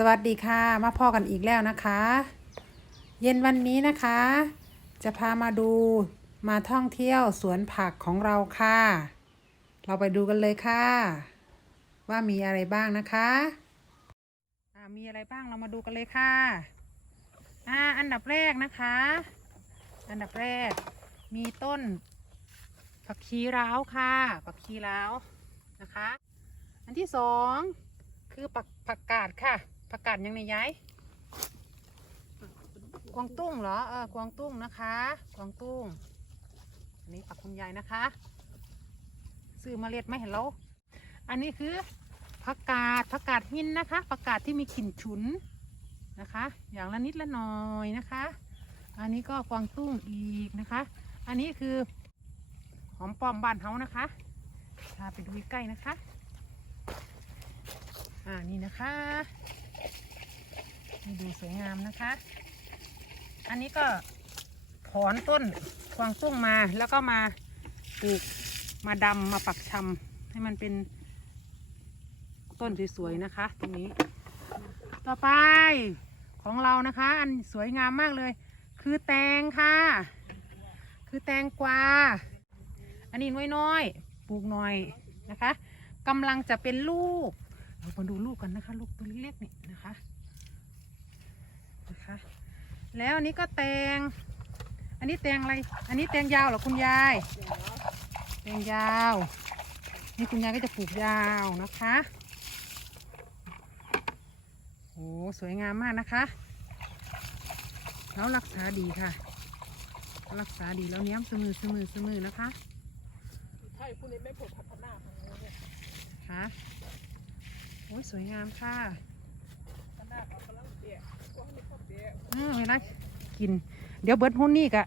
สวัสดีค่ะ มาพอกันอีกแล้วนะคะ เย็นวันนี้นะคะ จะพามาดูมาท่องเที่ยวสวนผักของเราค่ะ เราไปดูกันเลยค่ะ ว่ามีอะไรบ้างนะคะมีอะไรบ้างเรามาดูกันเลยค่ะอ่าอันดับแรกนะคะ อันดับแรกมีต้นผักชีร้าวค่ะผักชีร้าวนะคะ อันที่สองคือผักผักกาดค่ะ ผักกาดยังในย้ายกวางตุ้งเหรอเออกวางตุ้งนะคะกวางตุ้งอันนี้ผักคุณยายนะคะ ซื้อมาเล็ดไม่เห็นแล้วอันนี้คือผักกาดผักกาดหินนะคะผักกาดที่มีกลิ่นฉุนนะคะ อย่างละนิดละหน่อยนะคะ อันนี้ก็กวางตุ้งอีกนะคะ อันนี้คือหอมปอมบ้านเฮานะคะพาไปดูใกล้ๆนะคะ อ่านี่นะคะ นี่ดูสวยงามนะคะ อันนี้ก็ถอนต้นกวางตุ้งมาแล้วก็มาปลูกมาดำมาปักชำให้มันเป็นต้นสวยๆนะคะ ตรงนี้ ต่อไปของเรานะคะ อันสวยงามมากเลย คือแตงค่ะ คือแตงกวา อันนี้น้อยๆปลูกหน่อยนะคะกำลังจะเป็นลูก เรามาดูลูกกันนะคะ ลูกตัวเล็กๆนี่นะคะ นะคะ แล้วอันนี้ก็แตง อันนี้แตงอะไร อันนี้แตงยาวเหรอคุณยาย แตงยาว นี่คุณยายก็จะปลูกยาวนะคะ โอ้สวยงามมากนะคะ แล้วรักษาดีค่ะแล้วรักษาดีแล้วเนี้ยมสมือสมือสมือนะคะใช่พวกนี้ไม่ผลพัฒนาของเราเนี่ยค่ะ โอ้ยสวยงามค่ะพัฒนาเขากำลังเตี้ยก็ ให้าเตี้ยเออเวลากิน เดี๋ยวเบิร์ดหุ้นนี่กะ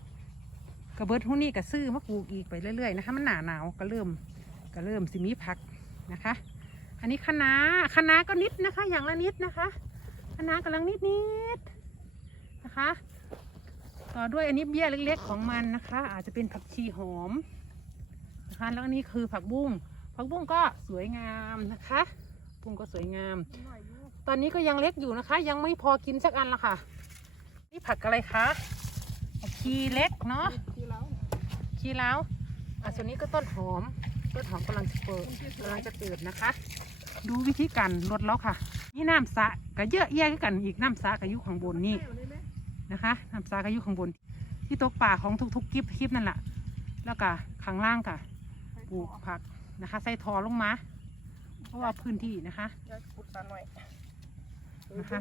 กะเบิร์ดหุ้นนี่กะซื้อมาปลูกอีกไปเรื่อยๆนะคะ มันหนาหนาวก็เริ่มก็เริ่มสิมีผักนะคะ อันนี้คะน้าคะน้าก็นิดนะคะ อย่างละนิดนะคะคะน้ากำลังนิดนิดๆนะคะ ต่อด้วยอันนี้เบี้ยเล็กๆของมันนะคะ อาจจะเป็นผักชีหอมนะคะแล้วอันนี้คือผักบุ้งผักบุ้งก็สวยงามนะคะบุ้งก็สวยงาม อยอยู่ตอนนี้ก็ยังเล็กอยู่นะคะ ยังไม่พอกินสักอันละค่ะ นี่ผักอะไรคะผักชีเล็กเนาะที่แล้วชีลาวอะส่วนนี้ก็ต้นหอม ต้นหอมกำลังจะเปิดกำลังจะเกิดนะคะ ดูวิธีการลดแล้วค่ะ นี่น้ำสระก็เยอะแยะคือกันอีกน้ำสระก็อยู่ข้างบนนี่ได้ไหมนะคะน้ำสระก็อยู่ข้างบน ที่ตกป่าของทุกๆคลิปคลิปนั่นแหละแล้วก็ข้างล่างก็ปลูกผักนะคะ ใส่ทอลงมา เพราะว่าพื้นที่นะคะยายปุดตาหน่อย นะคะ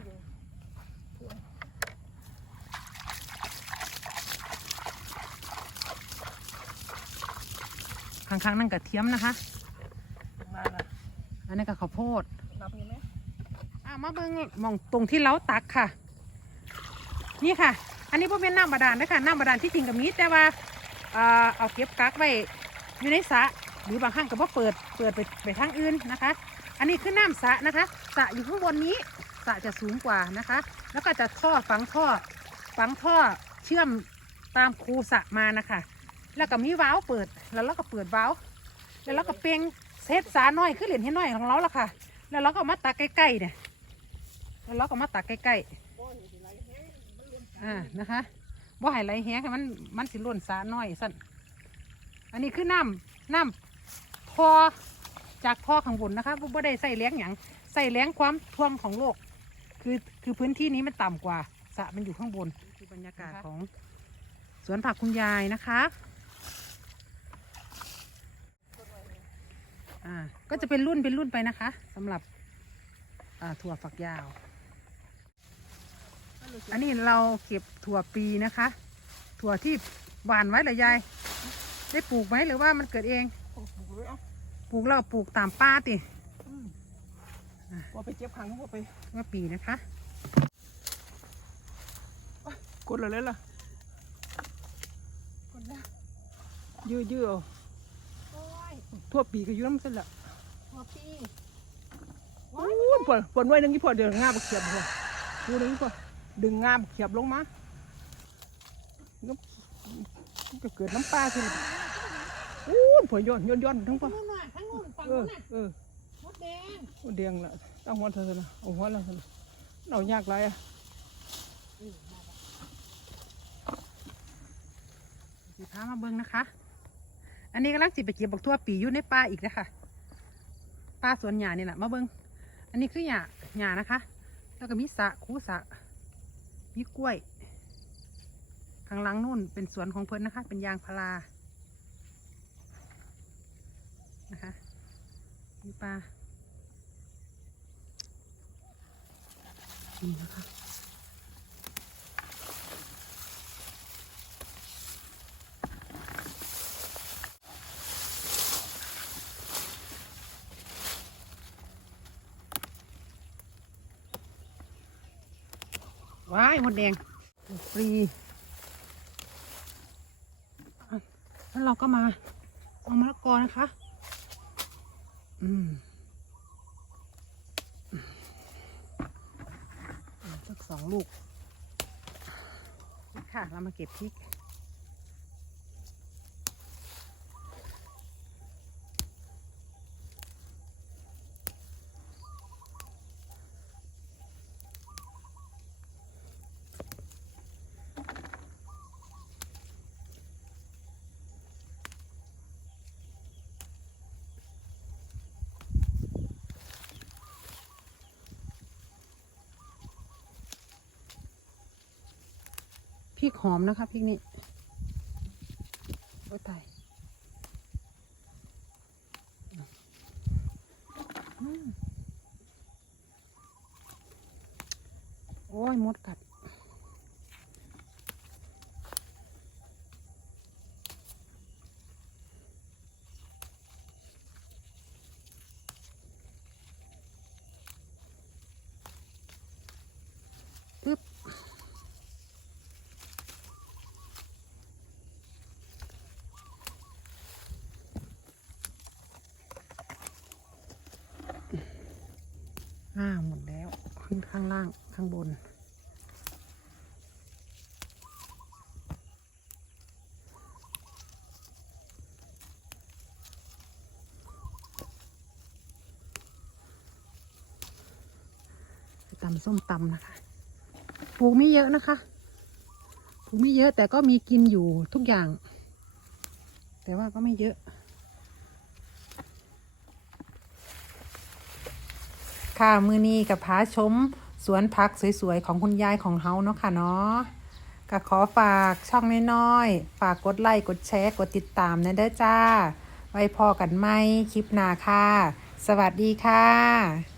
ข้างๆนั่นกระเทียมนะคะมาละอันนี้ก็ข้าวโพดนับยังไหมอะมาเบิ่งหมองตรงที่เล้าตักค่ะ นี่ค่ะ อันนี้พวกเป็นน้ำบาดาลนะคะน้ำบาดาลที่จริงกับมีแต่ว่าเอ่อเอาเก็บกักไว้อยู่ในสระหรือบางครั้งก็บ่เปิดเปิดไปไปทางอื่นนะคะ อันนี้คือน้ำสระนะคะสระอยู่ข้างบนนี้ สระจะสูงกว่านะคะ แล้วก็จะท่อฝังท่อฝังท่อเชื่อมตามคูสระมานะคะ แล้วก็มีวาวเปิดแล้วเราก็เปิดวาวแล้วเราก็เปงเซฟสาน้อยขึ้นเหรียญให้น้อยของเราละค่ะ แล้วเราก็มาตักใกล้ๆเนี่ยแล้วเราก็มาตักใกล้ๆอ่านะคะบ่ให้ไหลแห้งมันมันสิล้นสาน้อยสั่นอันนี้คือน้ำน้ำพอจากท่อข้างบนนะคะบ่บ่ได้ใส่แรงหยังใส่แรงความท่วมของโลก คือคือพื้นที่นี้มันต่ำกว่าสระมันอยู่ข้างบนคือบรรยากาศของสวนผักคุณยายนะคะอ่าก็จะเป็นรุ่นเป็นรุ่นไปนะคะสำหรับอ่าถั่วฝักยาว อันนี้เราเก็บถั่วปีนะคะ ถั่วที่หวานไว้เหรอยาย ได้ปลูกไหมหรือว่ามันเกิดเองโอ้โหเลยเอะปลูกแล้วก็ปลูกตามป้าติ ว่าไปเจ็บขังว่าไปว่าปีนะคะกดเลยเลยล่ะคนละยืดยืดเอาโอ้ยทั่วปีก็อยืดน้ำเส้นละถั่วปีอู้ปวดปวดไว้หนึงที่พอเดือดงาบกเขียบพอดูหนึงพอดึงงาบกเขียบลงมาแล้วมันก็เกิดน้ำปลาขึ้นอู้ปวดย้อนย้อนย้อนทั้งปะนู่นน่ะทั้งนู่นฝั่งเอนู้อนน่ะเออมดแดงโอ้ เดียงละตั้งหัวเธอละเอาหัวละเธอละเอายากไรอะสีพามาเบิ่งนะคะ อันนี้กำลังจิไปเก็บบักทั่วปีอยู่ในป่าอีกนะคะป่าสวนหญ้านี่แหละมาเบิ่งอันนี้คือหญ้าหญ้านะคะ แล้วก็มีสระคูสะมีกล้วยข้างหลังนู่นเป็นสวนของเพิ่นนะคะ เป็นยางพารานะคะมีปลา นี่นะคะว้ายหมดแดงฟรีอะแล้วเราก็มาเอามะละกอนะคะ อืมอืม สักสองลูกนี่ค่ะ เรามาเก็บพริก พริกหอมนะคะพริกนี้โอ้ตายโอ้ยมดกัด ปึ๊บ อ่าหมดแล้ว ข้างล่างข้างบน ตำส้มตำนะคะปลูกไม่เยอะนะคะปลูกไม่เยอะแต่ก็มีกินอยู่ทุกอย่าง แต่ว่าก็ไม่เยอะค่ะมือนี้กับพาชม สวนพักสวยๆ ของคุณยายของเฮาเนาะค่ะเนาะก็ขอฝากช่องน้อยๆ ฝากกดไลค์กดแชร์กดติดตามนะเด้อจ้า ไว้พอกันไหมคลิปหน้าค่ะ สวัสดีค่ะ